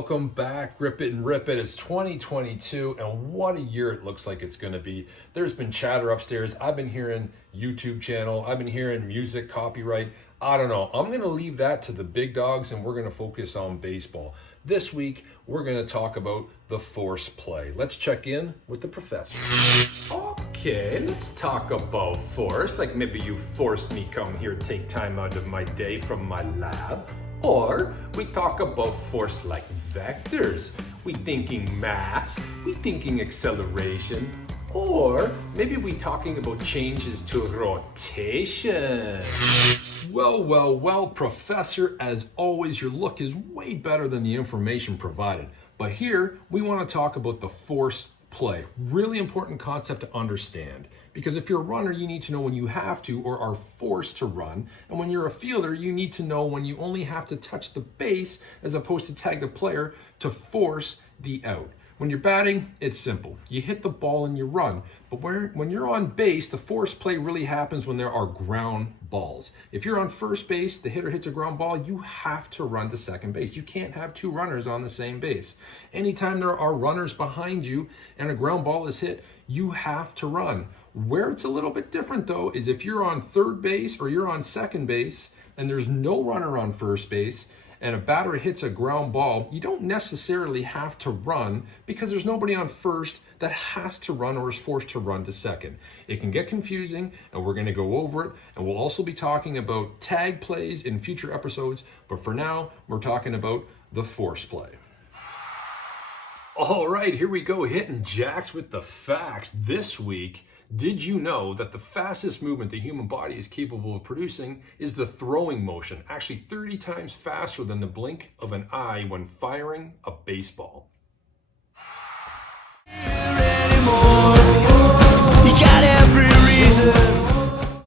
welcome back. Rip it and rip it. It's 2022, and what a year it looks like it's going to be. There's been chatter upstairs. I've been hearing YouTube channel. I've been hearing music, copyright. I don't know. I'm going to leave that to the big dogs, and we're going to focus on baseball. This week, we're going to talk about the force play. Let's check in with the professor. Okay, let's talk about force. Like maybe you forced me come here, take time out of my day from my lab. Or we talk about force like vectors. We thinking mass, we thinking acceleration. Or maybe we talking about changes to rotation. Well, Professor, as always, your look is way better than the information provided. But here, we want to talk about the force play. Really important concept to understand. Because if you're a runner, you need to know when you have to or are forced to run. And when you're a fielder, you need to know when you only have to touch the base as opposed to tag the player to force the out. When you're batting, it's simple. You hit the ball and you run. But when you're on base, the force play really happens when there are ground balls. If you're on first base, the hitter hits a ground ball, you have to run to second base. You can't have two runners on the same base. Anytime there are runners behind you and a ground ball is hit, you have to run. Where it's a little bit different though is if you're on third base or you're on second base and there's no runner on first base, and a batter hits a ground ball, you don't necessarily have to run because there's nobody on first that has to run or is forced to run to second. It can get confusing, and we're going to go over it, and we'll also be talking about tag plays in future episodes, but for now, we're talking about the force play. All right, here we go, hitting jacks with the facts. This week, did you know that the fastest movement the human body is capable of producing is the throwing motion, actually 30 times faster than the blink of an eye when firing a baseball?